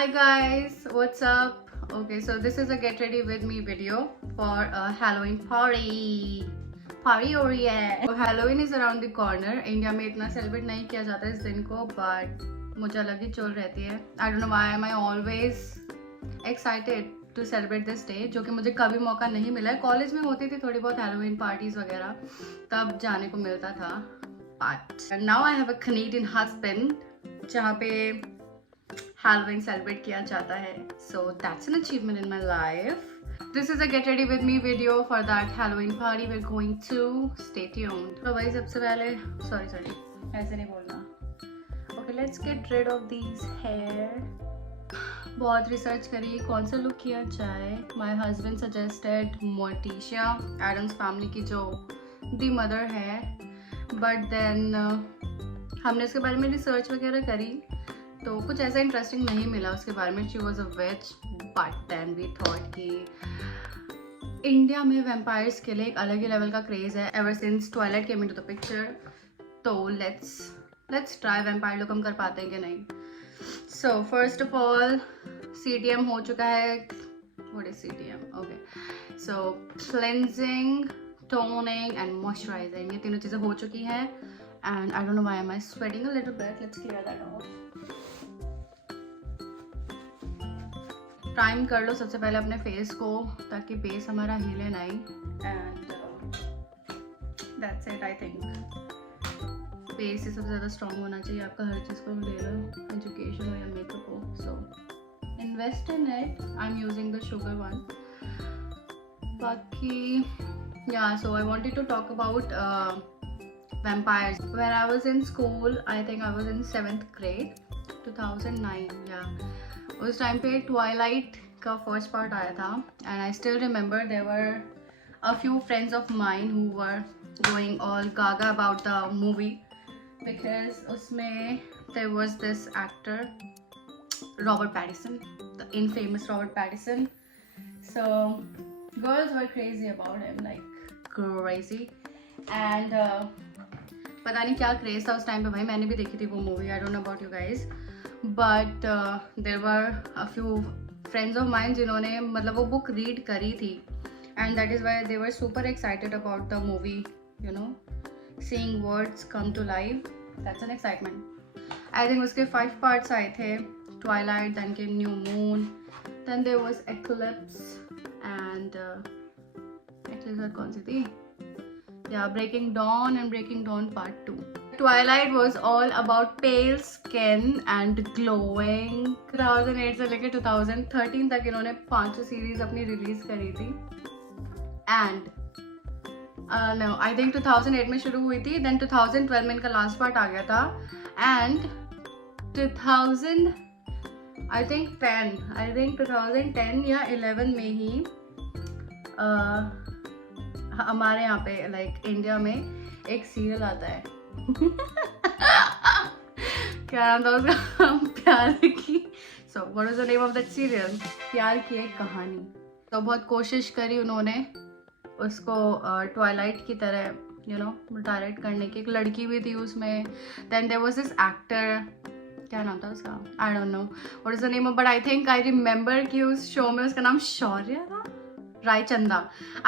Hi guys, what's up? Okay, so this is a get ready with me video for a Halloween party. Party हो रही है. So Halloween is around the corner. India में इतना celebrate नहीं किया जाता इस दिन को, but मुझे अलग ही चोल रहती है. I don't know why am I always excited to celebrate this day, जो कि मुझे कभी मौका नहीं मिला है. कॉलेज में होती थी थोड़ी बहुत Halloween parties वगैरह, तब जाने को मिलता था. But now I have a Canadian husband जहाँ पे Halloween celebrate किया जाता है. So that's an achievement in my life. This is a get ready with me video for that Halloween party we're going to. Stay tuned. तो भाई सबसे पहले sorry ऐसे नहीं बोलना. Okay, let's get rid of these hair. बहुत research करी कौन सा लुक किया जाए. My husband suggested Morticia, Adam's family की जो the mother है. But then हमने इसके बारे में रिसर्च वगैरह करी तो कुछ ऐसा इंटरेस्टिंग नहीं मिला उसके बारे में. She was a wedge, but then we thought कि इंडिया में वैम्पायर्स के लिए एक अलग ही लेवल का क्रेज़ है ever since Twilight came into the picture. तो लेट्स ट्राई वैम्पायर लुक हम कर पाते हैं कि नहीं. So first of all CTM हो चुका है. What is CTM? Okay, so cleansing, toning and moisturising, ये तीनों चीज़ें हो चुकी हैं. And I don't know why am I sweating a little bit. Let's clear that off. Prime कर लो सबसे पहले अपने फेस को ताकि बेस हमारा हिले नहीं. And that's it. I think base ही सबसे ज़्यादा स्ट्रॉन्ग होना चाहिए आपका. हर चीज़ को ले लो, एजुकेशन हो या मेकअप हो. So invest in it. I am using the sugar one. बाकी या so I wanted to talk about vampires. When I was in school, I think I was in 7th grade, 2009. Yeah, उस time पे Twilight का first part आया था. And I still remember there were a few friends of mine who were going all gaga about the movie because उसमें there was this actor Robert Pattinson, the infamous Robert Pattinson. So girls were crazy about him, like crazy. And पता नहीं क्या craze था उस time पे भाई. मैंने भी देखी थी वो movie. I don't know about you guys, but there were a few friends of mine जिन्होंने मतलब वो बुक रीड करी थी. And that is why they were super excited about the movie. You know, seeing words come to life, that's an excitement. I think उसके 5 parts आए थे. Twilight, then came New Moon, then there was Eclipse and Eclipse कौन सी थी? Yeah, Breaking Dawn and Breaking Dawn Part 2. Twilight was all about pale skin and glowing. 2008 से लेकर 2013 तक इन्होंने 5 सीरीज अपनी रिलीज करी थी. And no, I think 2008 में शुरू हुई थी. Then 2012 में इनका लास्ट पार्ट आ गया था. And 2010 या 11 में ही हमारे यहाँ पे लाइक इंडिया में एक सीरियल आता है. क्या नाम था उसका? प्यार की. So what is the name of that serial? प्यार की एक कहानी. तो बहुत कोशिश करी उन्होंने उसको ट्वाइलाइट की तरह यू नो डायरेक्ट करने की. एक लड़की भी थी उसमें. Then there was this actor, क्या नाम था उसका? I don't know what is the name, but I think I remember कि उस शो में उसका नाम शौर्य था. Raichanda.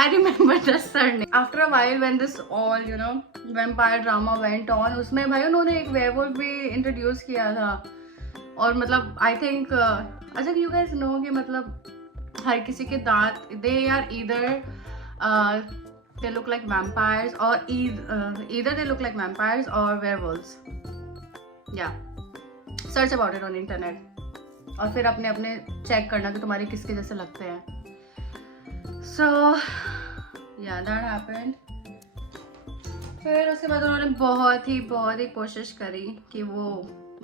I remember the surname. After a while, when this all vampire drama went on, उसमें भाई उन्होंने एक werewolf भी introduce किया था. और मतलब I think अच्छा you guys know कि मतलब हर किसी के दांत they are either they look like vampires or either they look like vampires or werewolves. Yeah, search about it on internet और फिर अपने अपने check करना कि तुम्हारे किसके जैसे लगते हैं. So yeah, that happened. फिर उसके बाद उन्होंने बहुत ही कोशिश करी कि वो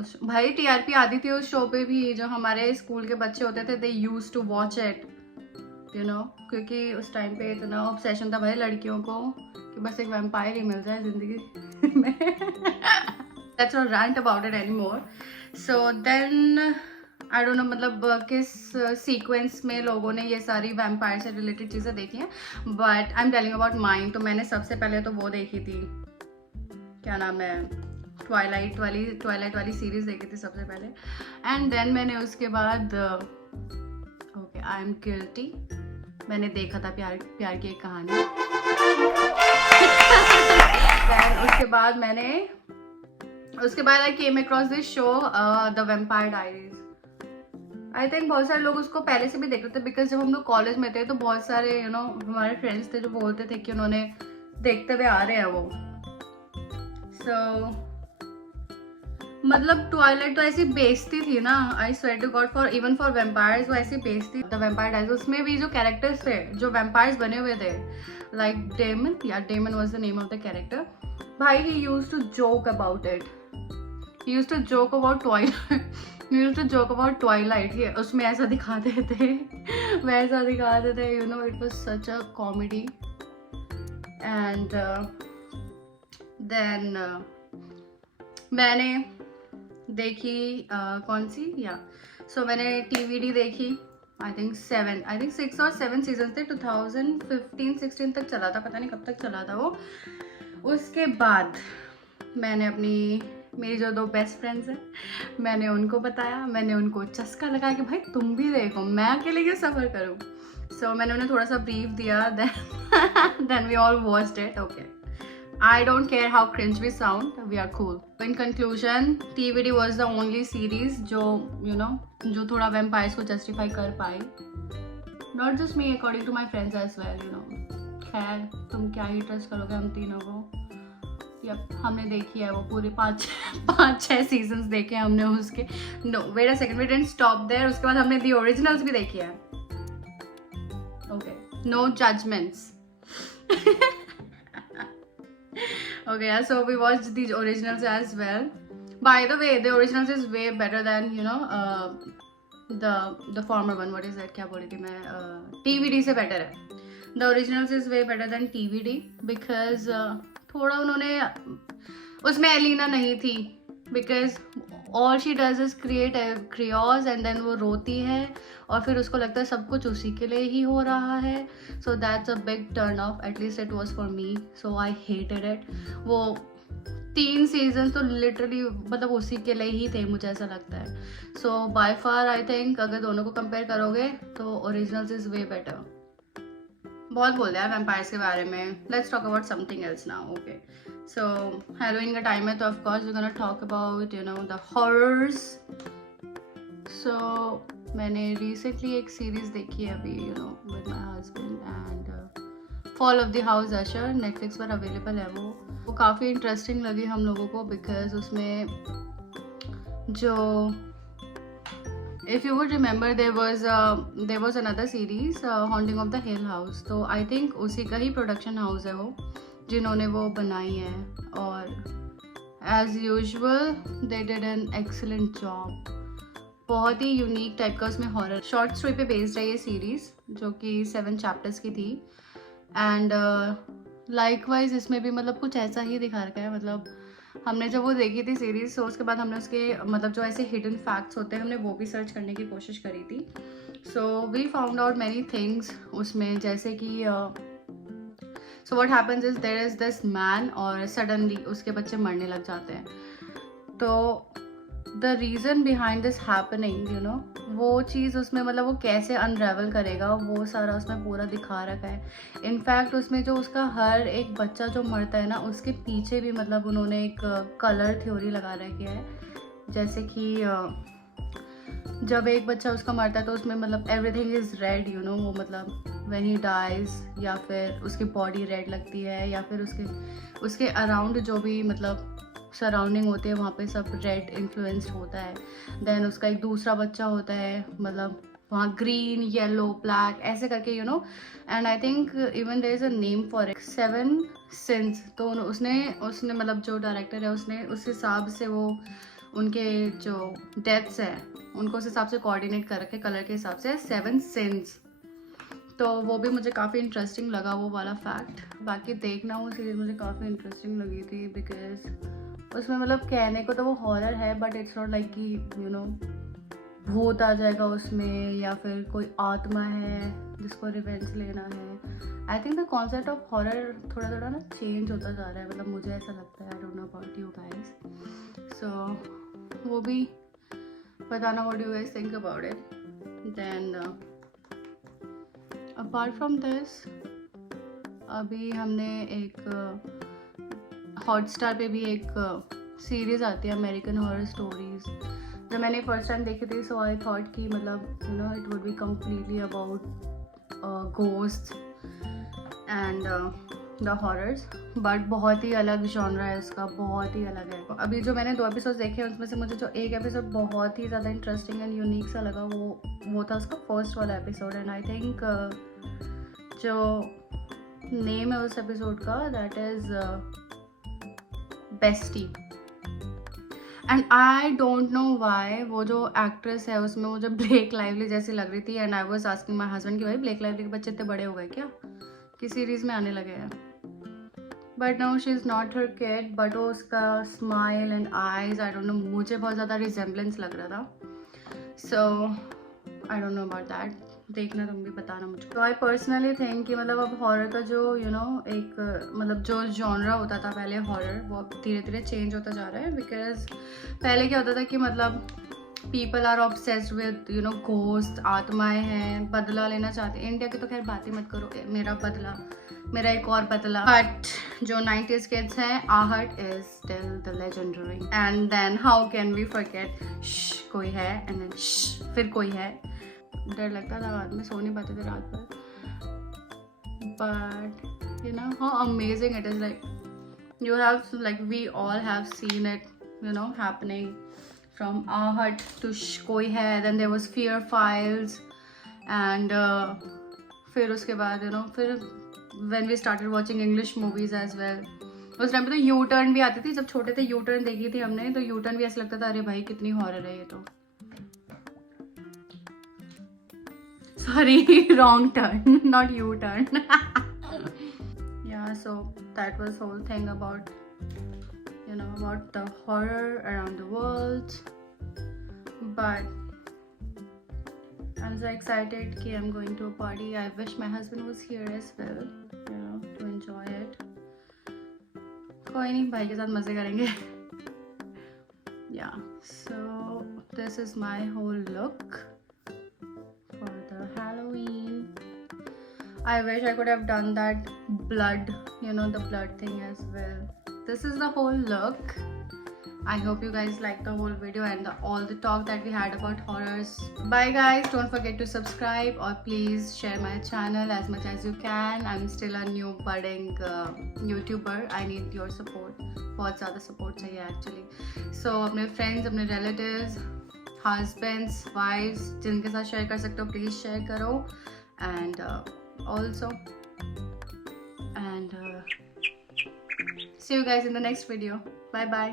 उस भाई TRP आती थी उस शो पे भी. जो हमारे स्कूल के बच्चे होते थे they used to watch it, you know, क्योंकि उस टाइम पे इतना ऑब्सेशन था भाई लड़कियों को कि बस एक वैम्पायर ही मिल जाए जिंदगी में. Let's not rant about it anymore. So then I don't no मतलब किस सीक्वेंस में लोगों ने ये सारी वैम्पायर से रिलेटेड चीज़ें देखी हैं, but I am telling about mine. तो मैंने सबसे पहले तो वो देखी थी, क्या नाम है, ट्वाइलाइट वाली सीरीज देखी थी सबसे पहले, एंड देन मैंने उसके बाद ओके आई एम गिल्टी, मैंने देखा था प्यार की एक कहानी। देन उसके बाद I came across this show the Vampire Diaries. I think बहुत सारे लोग उसको पहले से भी देख रहे थे, बिकॉज जब हम लोग कॉलेज में थे तो बहुत सारे हमारे फ्रेंड्स थे जो बोलते थे कि उन्होंने देखते हुए आ रहे हैं वो। सो मतलब ट्वाइलाइट तो ऐसी बेइज्जती थी ना, I swear to God, for even for vampires वो ऐसी बेइज्जती। द वैम्पायर डायरीज, उसमें भी जो कैरेक्टर्स थे जो वैम्पायर्स बने हुए थे, like Damon was the name of the character, भाई he used to joke about it, he used to joke about Twilight, उसमें ऐसा दिखाते थे वैसा दिखाते थे, it was such a comedy. And then मैंने देखी कौन सी सो मैंने TVD देखी, आई थिंक 6 और 7 सीजन थे, 2015-16 तक चला था, पता नहीं कब तक चला था वो। उसके बाद मैंने मेरी जो 2 बेस्ट फ्रेंड्स हैं, मैंने उनको बताया, मैंने उनको चस्का लगाया कि भाई तुम भी देखो, मैं अकेले क्यों सफ़र करूँ। सो मैंने उन्हें थोड़ा सा ब्रीफ दिया, then we all watched it. Okay, I don't care how cringe we sound, we are cool. In conclusion, TVD was the only series जो जो थोड़ा vampires को justify कर पाई. Not just me, according to my friends as well, खैर तुम क्या ही trust करोगे हम तीनों को। हमने देखी है वो पूरे 5-6 सीजन्स देखे हैं हमने उसके। No, wait a second, we didn't stop there. उसके बाद हमने The Originals भी देखी है। Okay, no judgments. Okay, yeah, so we watched the originals as well. By the way, the originals is way better than the former one. What is that? क्या बोली थी मैं? TVD से better है. The originals is way better than TVD because थोड़ा उन्होंने उसमें Elina नहीं थी, because all she does is create a chaos and then वो रोती है और फिर उसको लगता है सब कुछ उसी के लिए ही हो रहा है। So that's a big turn off, at least it was for me, so I hated it. वो 3 सीजन तो लिटरली मतलब उसी के लिए ही थे, मुझे ऐसा लगता है। So by far I think अगर दोनों को कंपेयर करोगे तो ओरिजिनल्स इज वे बेटर। बहुत बोल दिया वैम्पायर्स के बारे में, let's talk about something else now. Okay, so Halloween का टाइम है तो of course we gonna talk about the horrors. So मैंने रिसेंटली एक सीरीज देखी है अभी with my husband, and Fall of the House Usher, Netflix पर available है वो काफ़ी इंटरेस्टिंग लगी हम लोगों को, बिकॉज उसमें जो if you would remember there was another series Haunting of the Hill House, तो I think उसी का ही प्रोडक्शन हाउस है वो जिन्होंने वो बनाई है, और as usual they did an excellent job। बहुत ही यूनिक टाइप का उसमें हॉरर शॉर्ट स्टोरी पे बेस्ड है ये सीरीज़, जो कि 7 चैप्टर्स की थी। एंड लाइकवाइज इसमें भी मतलब कुछ ऐसा ही दिखा रखा है। मतलब हमने जब वो देखी थी सीरीज, तो उसके बाद हमने उसके मतलब जो ऐसे हिडन फैक्ट्स होते हैं हमने वो भी सर्च करने की कोशिश करी थी। So we found out many things उसमें, जैसे कि so what happens is there is this man और सडनली उसके बच्चे मरने लग जाते हैं। तो the reason behind this happening वो चीज़ उसमें मतलब वो कैसे अनरेवल करेगा वो सारा उसमें पूरा दिखा रखा है। इनफैक्ट उसमें जो उसका हर एक बच्चा जो मरता है ना, उसके पीछे भी मतलब उन्होंने एक कलर थ्योरी लगा रखी है। जैसे कि जब एक बच्चा उसका मरता है तो उसमें मतलब एवरीथिंग इज़ रेड वो मतलब व्हेन ही डाइज, या फिर उसकी बॉडी रेड लगती है, या फिर उसके अराउंड जो भी मतलब सराउंडिंग होती है वहाँ पे सब रेड इन्फ्लुएंस्ड होता है। देन उसका एक दूसरा बच्चा होता है मतलब वहाँ ग्रीन, येलो, ब्लैक ऐसे करके and I think even there is a name for it, 7 sins. तो उसने मतलब जो डायरेक्टर है उसने उस हिसाब से वो उनके जो डेथ्स हैं उनको उस हिसाब से कोऑर्डिनेट कर रखे कलर के हिसाब से, 7 सिंस। तो वो भी मुझे काफ़ी इंटरेस्टिंग लगा वो वाला फैक्ट। बाकी देखना वो सीरीज़ मुझे काफ़ी इंटरेस्टिंग लगी थी, बिकॉज उसमें मतलब कहने को तो वो हॉरर है, बट इट्स नॉट लाइक कि भूत आ जाएगा उसमें या फिर कोई आत्मा है जिसको रिवेंज लेना है। I think the concept of horror थोड़ा थोड़ा ना चेंज होता जा रहा है, मतलब मुझे ऐसा लगता है। I don't know about you guys, so वो भी बताना what you guys think about it. Then apart from this अभी हमने एक हॉटस्टार पे भी एक सीरीज़ आती है अमेरिकन हॉरर स्टोरीज, जब मैंने फर्स्ट टाइम देखी थी सो आई थॉट कि मतलब you know it would be completely about ghost and the horrors, but बहुत ही अलग जॉनरा है इसका, बहुत ही अलग है। अभी जो मैंने 2 एपिसोड देखे उसमें से मुझे जो एक एपिसोड बहुत ही ज़्यादा इंटरेस्टिंग एंड यूनिक सा लगा वो था उसका फर्स्ट वाला एपिसोड। एंड आई थिंक जो नेम है उस एपिसोड का that is bestie. And I don't know why वो जो एक्ट्रेस है उसमें मुझे ब्लेक लाइवली जैसी लग रही थी। And I was asking my husband कि भाई ब्लेक लाइवली के बच्चे इतने बड़े हो गए क्या कि सीरीज़ में आने लगे हैं, but no she is not her kid, but वो उसका smile and eyes I don't know मुझे बहुत ज़्यादा रिजेम्बलेंस लग रहा था। So I don't know about that, देखना तुम भी बताना मुझे। तो आई पर्सनली थिंक कि मतलब अब हॉरर का जो यू नो एक मतलब जो जॉनरा होता था पहले हॉरर, वो अब धीरे धीरे चेंज होता जा रहा है। बिकॉज पहले क्या होता था कि मतलब people are obsessed with you know ghost, आत्माएं हैं, बदला लेना चाहते हैं। इंडिया की तो खैर बात ही मत करो, मेरा बदला, मेरा एक और बदला। बट जो 90s किड्स हैं, Aahat is still the legendary. And then how can we forget कोई है, एंड देन फिर कोई है। डर लगता था, बाद में सो नहीं पाते थे रात भर, but you know how amazing it is. Like you have like we all have seen it, you know, happening from Ahad to koi hai, then there was Fear Files, and फिर उसके बाद you know फिर when we started watching English movies as well, उस time पे तो U turn भी आती थी। जब छोटे थे यू टर्न देखी थी हमने, तो यू टर्न भी ऐसा लगता था अरे भाई कितनी हॉरर है ये तो। Sorry wrong turn, not U turn. Yeah, so that was whole thing about you know about the horror around the world, but I'm so excited कि I'm going to a party. I wish my husband was here as well, you know, to enjoy it. कोई नहीं, भाई के साथ मजे करेंगे। Yeah, so this is my whole look for the Halloween. I wish I could have done that blood, you know, the blood thing as well. This is the whole look. I hope you guys liked the whole video and all the talk that we had about horrors. Bye guys, don't forget to subscribe or please share my channel as much as you can. I'm still a new budding YouTuber. I need your support. बहुत ज़्यादा support चाहिए actually. So अपने friends, अपने relatives, husbands, wives जिनके साथ share कर सकते हो please share करो. And also and see you guys in the next video. Bye bye.